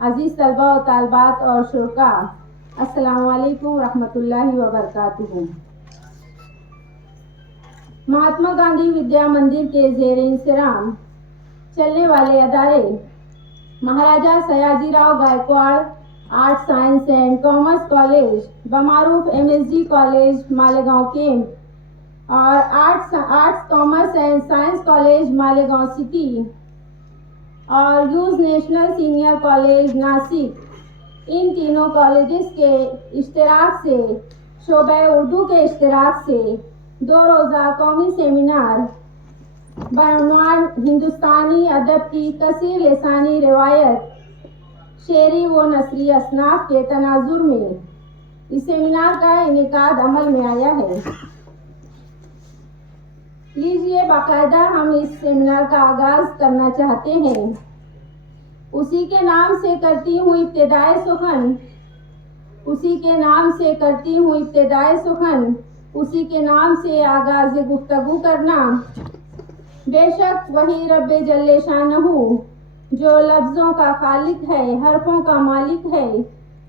अजीज़ तलबा और तालबात और शुरका, अस्सलामु अलैकुम रहमतुल्लाहि व बरकातुहू। महात्मा गांधी विद्या मंदिर के ज़ेर इंतज़ाम चलने वाले अदारे Maharaja Sayajirao Gaikwad art science and commerce college बमारूफ MSD कॉलेज मालेगांव कैंप और arts commerce and science college Malegaon city और यूज नेशनल सीनियर कॉलेज नासिक, इन तीनों कॉलेजेस के इश्तराक से शोबे उर्दू के इश्तराक से 2 रोज़ा कौमी सेमिनार बरनवान हिंदुस्तानी अदब की कसीर लिसानी रिवायत शेरी व नसरी असनाफ के तनाजुर में इस सेमिनार का इनेकाद अमल में आया है। लीजिए, बाकायदा हम इस सेमिनार का आगाज करना चाहते हैं। उसी के नाम से करती हूँ इब्तिदाए सुखन, उसी के नाम से करती हूँ इब्तिदाए सुखन, उसी के नाम से आगाज गुफ्तगू करना। बेशक वही रब्बे जल्ले शानहू जो लफ्ज़ों का खालिक है, हरफों का मालिक है,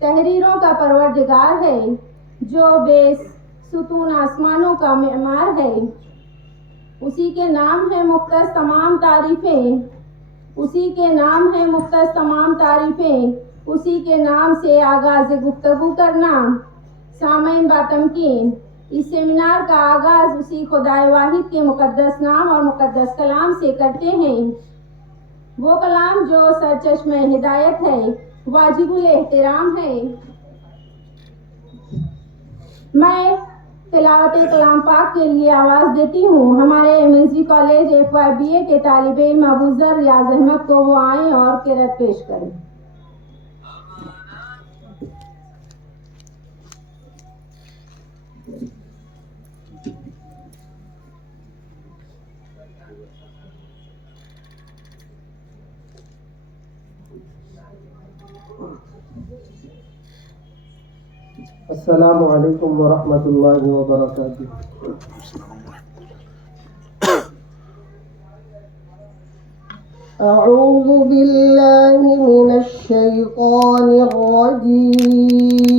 तहरीरों का परवरदिगार है, जो बेस सुतून आसमानों का मेमार है। उसी के नाम है मुख्तस तमाम तारीफ़ें, उसी के नाम है मुख्तस तमाम तारीफ़ें, उसी के नाम से आगाज़ गुफ्तगू करना। सामईन बातमकीन, इस सेमिनार का आगाज़ उसी खुदाए वाहिद के मुक़द्दस नाम और मुक़द्दस कलाम से करते हैं। वो कलाम जो सरचश्मे हिदायत है, वाजिबुल एहतराम है। मैं तिलावत कलाम पाक के लिए आवाज़ देती हूँ। हमारे MSD कॉलेज FYBA के तालिब इल्म अबू ज़र रियाज अहमद को वो आएँ और किरत पेश करें। अस्सलामु अलैकुम व रहमतुल्लाहि व बरकातुहू। अऊज़ु बिल्लाहि मिनश शैतानिर रजीम।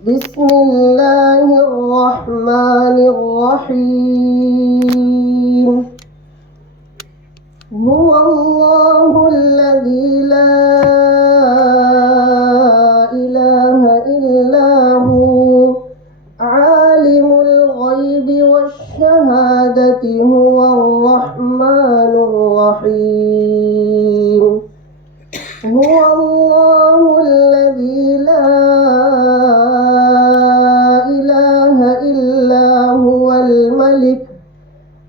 बिस्मिल्लाहिर रहमानिर रहीम। हुवल्लाहुल्लज़ी ला इलाहा इल्ला हु आलिमुल गैबि वश्शहादति हुवर रहमानुर रहीम। हुवल्लाहुल्लज़ी ला इलाहा इल्ला हुवल Malik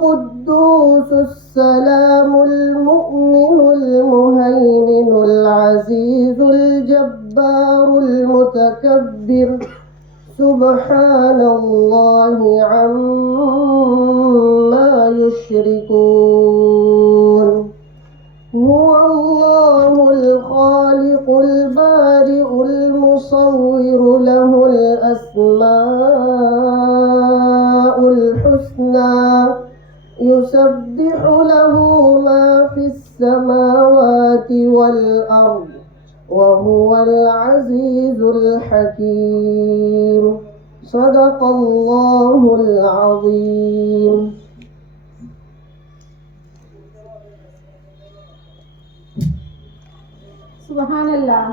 quddus salamul mu'minul muhaiminul azizul jabbarul mutakabbir subhanallahi amma yushrikun. Huwallahul khaliqul bari'ul musawwiru lahul asma'ul husna yusabbihu lahu ma fis samawati wal ard wa huwal azizul hakim. Sadaqallahul azim. सुबहान अल्लाह।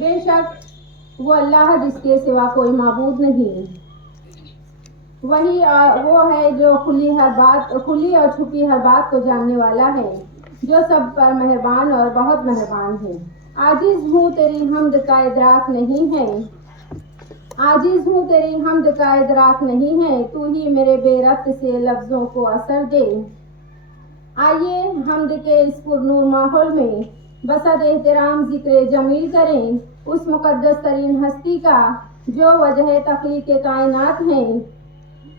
बेशक वो अल्लाह जिसके सिवा कोई माबूद नहीं, वही वो है जो खुली और छुपी हर बात को जानने वाला है, जो सब पर मेहरबान और बहुत मेहरबान है। आजिज़ हूँ तेरी हमद का इदराक नहीं है, आजिज़ हूँ तेरी हमद का इदराक नहीं है, तू ही मेरे बेरब्त से लफ्ज़ों को असर दे। आइए हमद के इस पुरनूर माहौल में बसद एहतराम ज़िक्र जमील करें उस मुक़द्दस तरीन हस्ती का जो वजह तख्लीक़ कायनात हैं,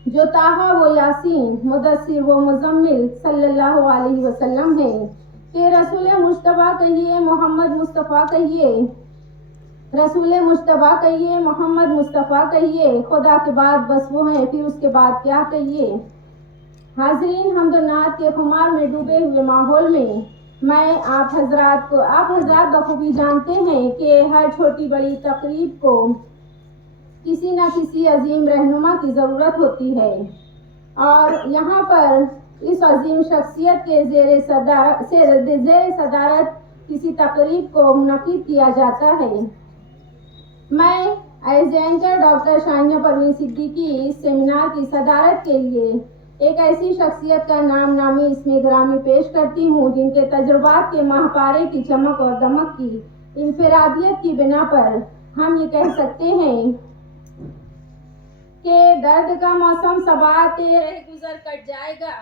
जो ताहा व यासीन मुदस्सिर व मुज़म्मिल सल्लल्लाहु अलैहि वसल्लम है। कि रसूल मुश्तबा कहिए, मोहम्मद मुस्तफ़ा कहिए, रसूल मुश्तबा कहिए, मोहम्मद मुस्तफ़ा कहिए। खुदा के बाद बस वो हैं, फिर उसके बाद क्या कहिए। हाज़रीन, हमदो नात के खुमार में डूबे हुए माहौल में मैं आप हजरात बखूबी जानते हैं कि हर छोटी बड़ी तकरीब को किसी न किसी अजीम रहनुमा की ज़रूरत होती है और यहाँ पर इस अजीम शख्सियत के ज़ेर सदारत किसी तकरीब को मुनक़िद किया जाता है। मैं as anchor doctor Shahina Parveen Siddiqui इस सेमिनार की सदारत के लिए एक ऐसी शख्सियत का नामी इसमें ग्रामी पेश करती हूँ जिनके तजुर्बात के माहपारे की चमक और दमक की इनफरादियत की बिना पर हम ये कह सकते हैं कि दर्द का मौसम सबाते रह गुजर कट जाएगा।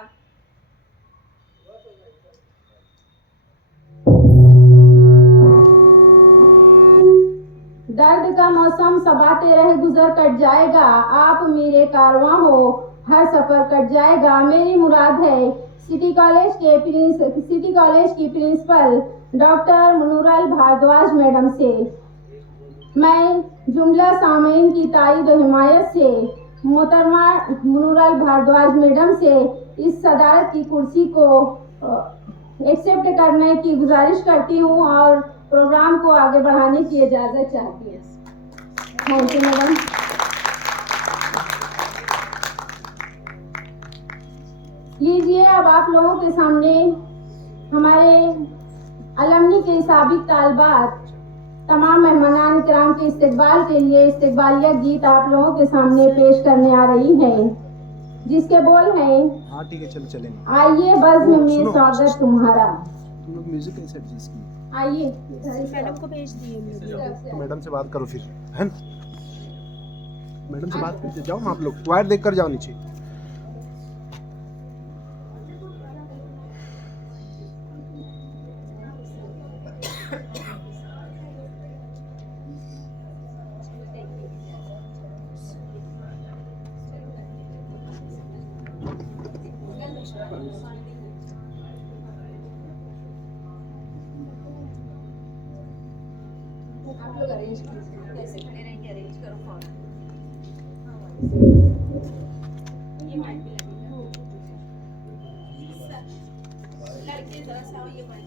दर्द का मौसम सबाते रह गुजर कट जाएगा, आप मेरे कारवां हो हर सफ़र कट जाएगा। मेरी मुराद है सिटी कॉलेज की प्रिंसिपल डॉक्टर मुनूरल भारद्वाज मैडम से। मैं जुमला सामीन की ताईद और हिमायत से मोहतरमा मुनूरल भारद्वाज मैडम से इस सदारत की कुर्सी को एक्सेप्ट करने की गुजारिश करती हूँ और प्रोग्राम को आगे बढ़ाने की इजाज़त चाहती हूँ। Thank you madam. लीजिए अब आप लोगों के सामने हमारे अलमनी के साबिक तालबात तमाम मेहमानान किराम के इस्तकबाल के लिए इस्तकबालिया गीत आप लोगों के सामने पेश करने आ रही हैं, जिसके बोल हैं हाँ ठीक है चलो चलेंगे। आइए बज़्म में स्वागत तुम्हारा। तुम लोग म्यूजिक कैसे एडजस्ट किए? आइए मैडम को भेज दिए। तो मैडम से बात करो फिर, है ना? मैडम से बात करके जाओ ना आप लोग, वायर देख कर जाओ नीचे। आप लोग अरेंज कैसे खड़े रहेंगे, अरेंज करो फोन। ये माइक पे लगेगा। लड़के जरा सा ये माइक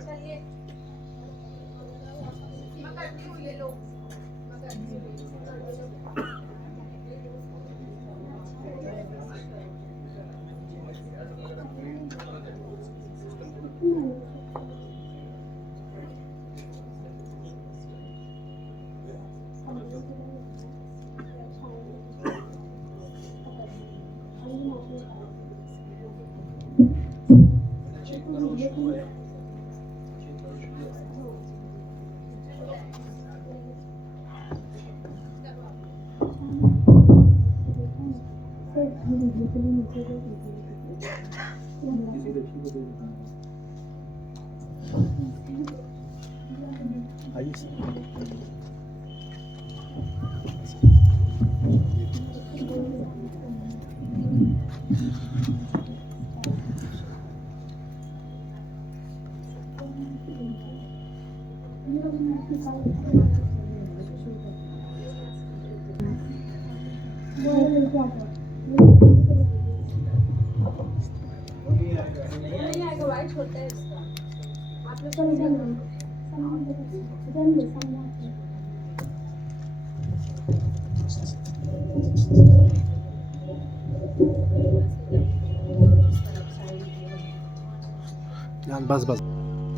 चलिए मैं करती हूँ, ये लो मैं करती हूँ। आइए सर। नहीं आएगा, वाइट होता है इसका। आप लोग बस बस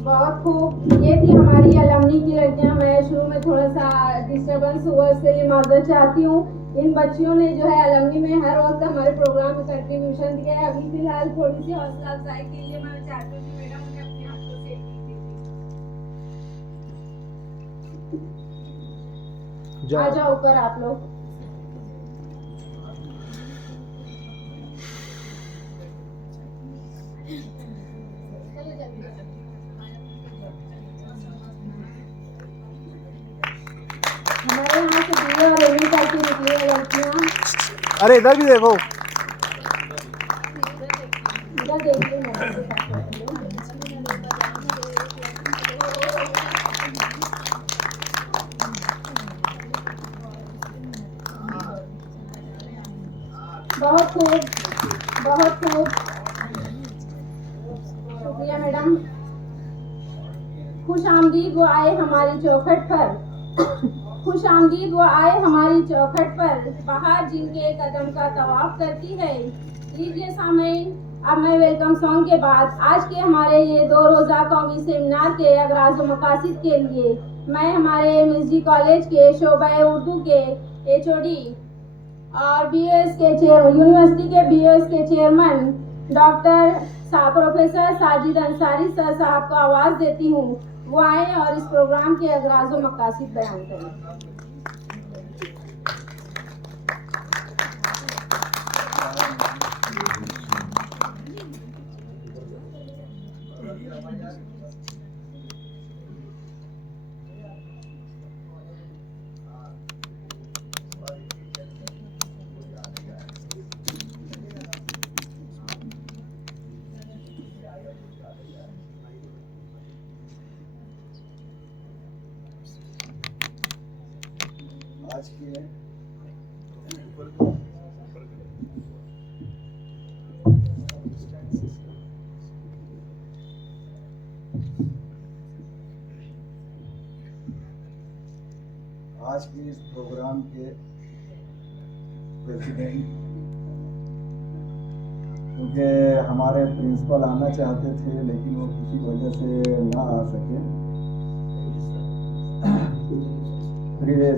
बहुत खूब। ये थी हमारी अलमनी की लड़कियां। मैं शुरू में थोड़ा सा डिस्टर्बेंस हुआ, इसके लिए माजरत चाहती हूँ। इन बच्चियों ने जो है अलमनी में हर वक्त हमारे प्रोग्राम में कंट्रीब्यूशन दिया है। अभी फिलहाल थोड़ी सी हौसला अफजाई के लिए मैं चाहती हूँ कि मैडम उन्हें अपने हाथों से आ जाओ ऊपर आप लोग। हमारे यहाँ से दिए और एमी करके निकली है लड़की। लड़कियां अरे इधर भी देखो। इधर देखिए मैडम के साथ बैठिए। बहुत खूब, बहुत खूब, शुक्रिया मैडम। खुश आमदीद वो आए हमारी चौखट पर, खुश आमदीद वो आए हमारी चौखट पर, बाहर जिनके कदम का तवाफ करती है। लीजिए सामईन, अब मैं वेलकम सॉन्ग के बाद आज के हमारे ये 2 रोज़ा कौमी सेमिनार के अगराज व मकासिद के लिए मैं हमारे MSD कॉलेज के शोबा उर्दू के HOD और BOS के यूनिवर्सिटी के BOS के chairman doctor professor Sajid Ansari sir साहब को आवाज़ देती हूँ, वो आए और इस प्रोग्राम के अगराज व मकासिद बयान करें। आज के इस प्रोग्राम के प्रेसिडेंट, क्योंकि हमारे प्रिंसिपल आना चाहते थे लेकिन वो किसी वजह से ना आ सके,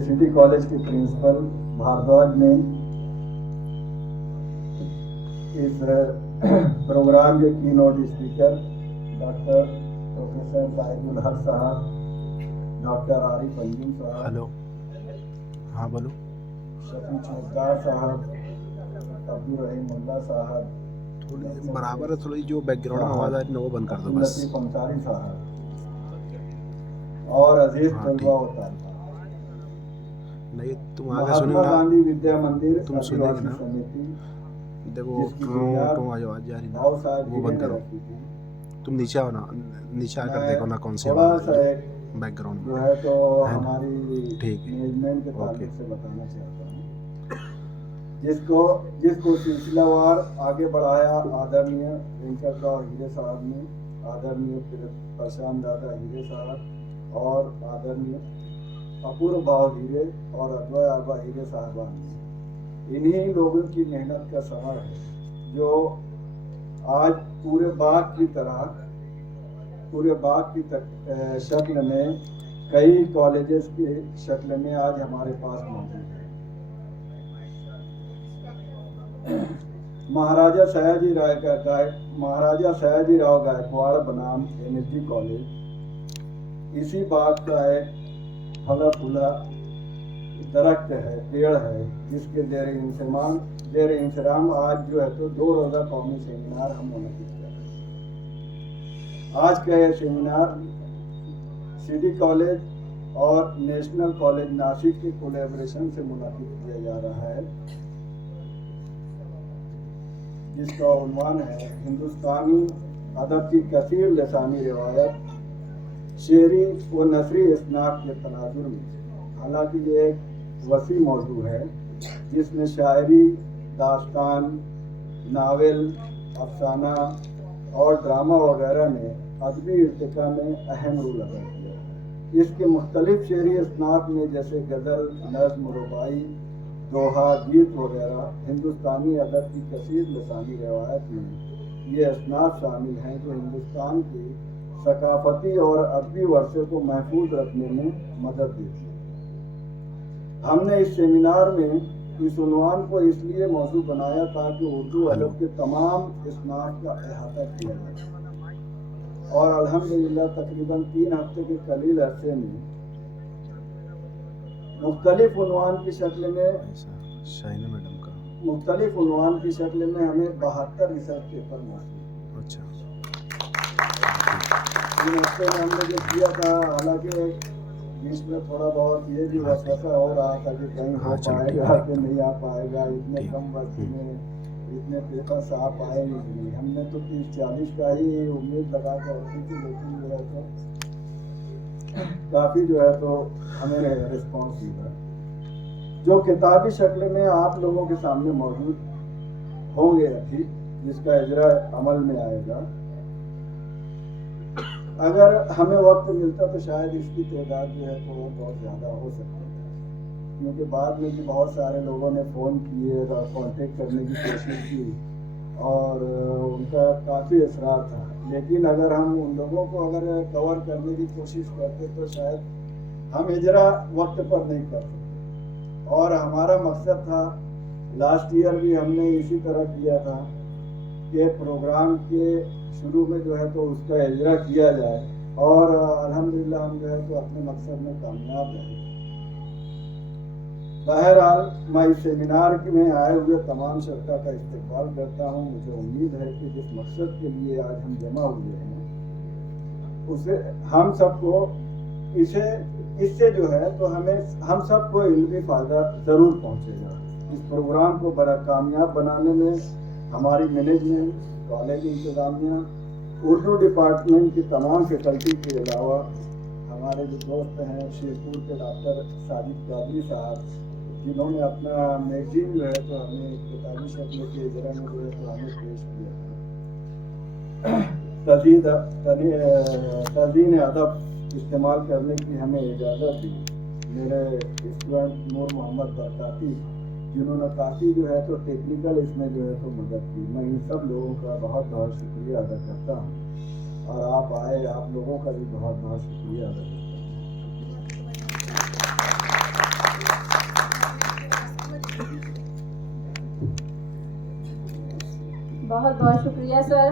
सिटी कॉलेज के प्रिंसिपल भारद्वाज ने इस प्रोग्राम के कीनोट स्पीकर डॉक्टर प्रोफेसर साहिबुल हक साहब, डॉक्टर आरिफ अंजुम साहब, हेलो, हाँ बोलो, शफी चौधरी साहब, अब्दुल रहीम मुल्ला साहब, थोड़ी बराबर है, थोड़ी जो बैकग्राउंड में आवाज़ आ रही है वो बंद कर दो बस। लतीफ अंसारी साहब और अजीज तलबा व तालिबात। नहीं तुम आगे महात्मा सुनो ना, गांधी विद्या मंदिर तुम सुनेंगे आदिवासी ना। समिति देखो जिसकी क्यों बुनियाद आवाज़ जा रही ना, भाव साहब वो जी बंद ने करो। रखी थी। तुम नीचे आओ ना, नीचे आकर मैं देखो ना कौन सी थोड़ा आवाज़ सा आ रही एक है बैकग्राउंड जो में। है तो है ना? हमारी ठीक है। मैनेजमेंट के ओके। ताल्लुक से बताना चाहता हूँ, जिसको सिलसिलावार आगे बढ़ाया आदरणीय वेंकटराव हीरे साहब ने, आदरणीय प्रशांत दादा हीरे साहब और आदरणीय अपूर्व भाव हीरे और अद्वय आबा हीरे साहबान ने। इन्हीं लोगों की मेहनत का समर है जो आज पूरे बाग की शक्ल में कई कॉलेजेस के शक्ल में आज हमारे पास मौजूद है। महाराजा सयाजी राव गायकवाड़ बनाम MSD कॉलेज इसी बाग का एक फला फूला दरख्त है, पेड़ है, जिसके जेर इंसराम आज जो है तो 2 रोज़ा कौमी सेमिनार हम मुनक़िद कर रहे हैं। आज का यह सेमिनार सिटी कॉलेज और नेशनल कॉलेज नासिक के कोलैबोरेशन से मुनक़िद किया जा रहा है, जिसका उन्वान है हिंदुस्तानी अदब की कसीर लसानी रिवायत शेरी व नसरी इसनाद के तनाजुर में। हालांकि ये एक वसी मौजू है जिसमें शायरी, दास्तान, नावल, अफसाना और ड्रामा वगैरह ने अदबी इर्तिका में अहम रोल अदा किया है। इसके मुख्तलिफ शेरी इसनाद में जैसे गज़ल, नज़्म, रुबाई, दोहा, गीत वगैरह हिंदुस्तानी अदब की कसीर लसानी रवायत में ये इसनाद शामिल हैं जो हिंदुस्तान की सकाफती और अदबी वर्षे को महफूज रखने में मदद देती है। हमने इस सेमिनार में इस उन्वान को इसलिए मौजू बनाया ताकि उर्दू अदब के तमाम इसनाद का अहाता किया जाए और अल्हम्दुलिल्लाह तकरीबन 3 हफ्ते के कलील अरसे में मुख्तलिफ उन्वान की शक्ल में हमें 72 रिसर्च पेपर मौजूद। अच्छा, 3 हफ्ते में हमने जो किया था, हालांकि बीच में थोड़ा बहुत ये भी वसवसा हो रहा था कि कहीं हो पाएगा कि नहीं आ पाएगा, इतने कम वक्त में इतने पेपर्स आ पाएंगे कि नहीं। हमने तो 30-40 का ही उम्मीद लगा कर रखी थी, लेकिन जो है तो काफ़ी जो है तो हमें रिस्पॉन्स मिला, जो किताबी शक्ल में आप लोगों के सामने मौजूद होंगे अभी, जिसका इजरा अमल में आएगा। अगर हमें वक्त मिलता तो शायद इसकी तादाद जो है तो बहुत ज़्यादा हो सकती है, क्योंकि बाद में भी बहुत सारे लोगों ने फ़ोन किए, कांटेक्ट करने की कोशिश की और उनका काफ़ी असरार था। लेकिन अगर हम उन लोगों को अगर कवर करने की कोशिश करते तो शायद हम इजरा वक्त पर नहीं कर सकते। और हमारा मकसद था, लास्ट ईयर भी हमने इसी तरह किया था कि प्रोग्राम के शुरू में जो है तो उसका इजरा किया जाए, और अल्हम्दुलिल्लाह हम जो है तो अपने मकसद में कामयाब रहे। बहरहाल मैं इस सेमिनार में आए हुए तमाम शरका का इस्तकबाल करता हूँ। मुझे उम्मीद है कि जिस मकसद के लिए आज हम जमा हुए हैं उसे हम सबको इससे जो है तो हम सबको इल्मी फ़ायदा ज़रूर पहुँचेगा। इस प्रोग्राम को बड़ा कामयाब बनाने में हमारी मैनेजमेंट, कॉलेज इंतज़ामिया, उर्दू डिपार्टमेंट की तमाम फैकल्टी के अलावा हमारे जो दोस्त हैं शेरपुर के डॉक्टर साजिद कादरी साहब, जिन्होंने अपना मैगजीन जो है तो हमें किताबी शक्ल के इजरा में जो है तो हमें पेश किया था। तज़ीन अदब इस्तेमाल करने की हमें इजाज़त दी। मेरे स्टूडेंट नूर मोहम्मद बरकाती, जिन्होंने काफ़ी जो है तो टेक्निकल इसमें जो है तो मदद की, मैं इन सब लोगों का बहुत बहुत शुक्रिया अदा करता हूँ। और आप आए, आप लोगों का भी बहुत बहुत शुक्रिया अदा करता हूँ। बहुत बहुत शुक्रिया सर।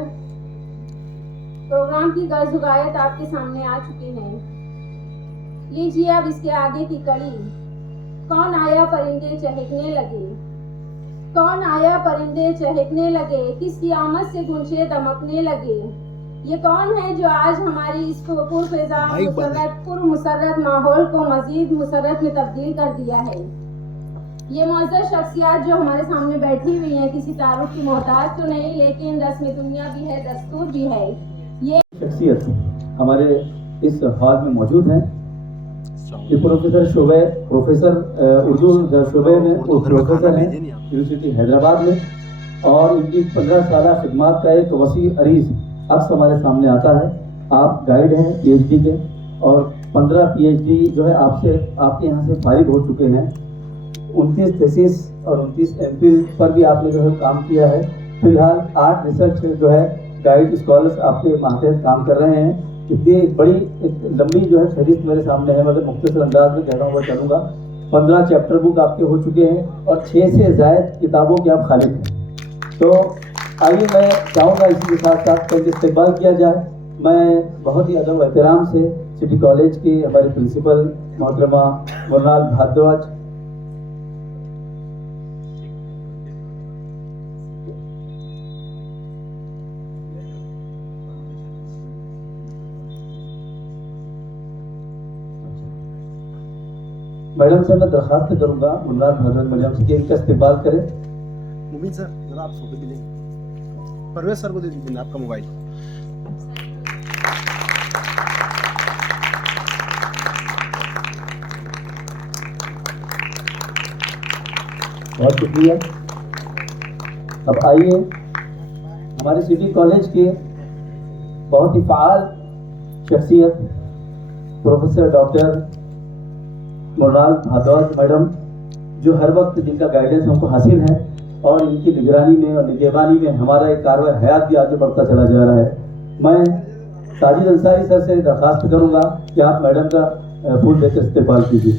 प्रोग्राम की गर्ज़-ओ-गायत आपके सामने आ चुकी है। लीजिए अब इसके आगे की कड़ी। कौन आया परिंदे चहकने लगे, कौन आया परिंदे चहकने लगे, किसकी आमद से गुंजे दमकने लगे। ये कौन है जो आज हमारी इस पुरफ़िज़ा पुरमुसर्रत माहौल को मज़ीद मुसर्रत में तब्दील कर दिया है। ये मुअज़्ज़ज़ शख्सियत जो हमारे सामने बैठी हुई हैं, किसी तारुफ की मोहताज तो नहीं, लेकिन रस्म दुनिया भी है, दस्तूर भी है। ये शख्सियत हमारे इस हॉल में मौजूद हैं। ये प्रोफेसर उर्दू शोबे में प्रोफेसर हैं यूनिवर्सिटी हैदराबाद में, और इनकी 15 साल खिदमत का एक वसी अरीज अक्स हमारे सामने आता है। आप गाइड हैं PhD के, और 15 PhD जो है आपके यहाँ से फारिग हो चुके हैं। 29 थीसिस और 29 MPhil पर भी आपने जो है काम किया है। फिलहाल 8 रिसर्च जो है गाइड स्कॉलर्स आपके मातहत काम कर रहे हैं। इतनी बड़ी लंबी जो है फहरिस्त मेरे सामने है, मतलब मुख्तसर अंदाज में कह रहा हूँ मैं चलूँगा। 15 चैप्टर बुक आपके हो चुके हैं और 6 से ज़ायद किताबों के आप खालिद हैं। तो आइए मैं चाहूँगा इसी के साथ साथ कल इस्तेमाल किया जाए। मैं बहुत ही अदब एहतराम से सिटी कॉलेज के हमारे प्रिंसिपल मोहतरमा मुरनाल भारद्वाज, मैडम से मैं दरखास्त करूंगा मुन्नार भारद्वाज मैडम से कि इनका इस्तेमाल करें। मुबीन सर जरा आप फोटो भी लेंगे, परवेज सर को दे दीजिए आपका मोबाइल। बहुत शुक्रिया। अब आइए हमारे सिटी कॉलेज के बहुत ही फ़ाल शख्सियत प्रोफेसर डॉक्टर मुरनाल भारद्वाज मैडम, जो हर वक्त जिनका गाइडेंस हमको हासिल है और इनकी निगरानी में और निगरानी में हमारा एक कार्य हयात भी आगे बढ़ता चला जा रहा है। मैं साजिद अंसारी सर से दरखास्त करूंगा कि आप मैडम का फूल लेकर इस्तेमाल कीजिए।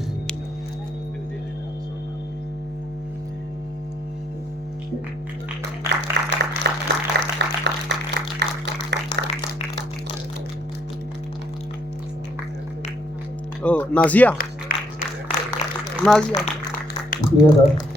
नाजिया शुक्रिया सर।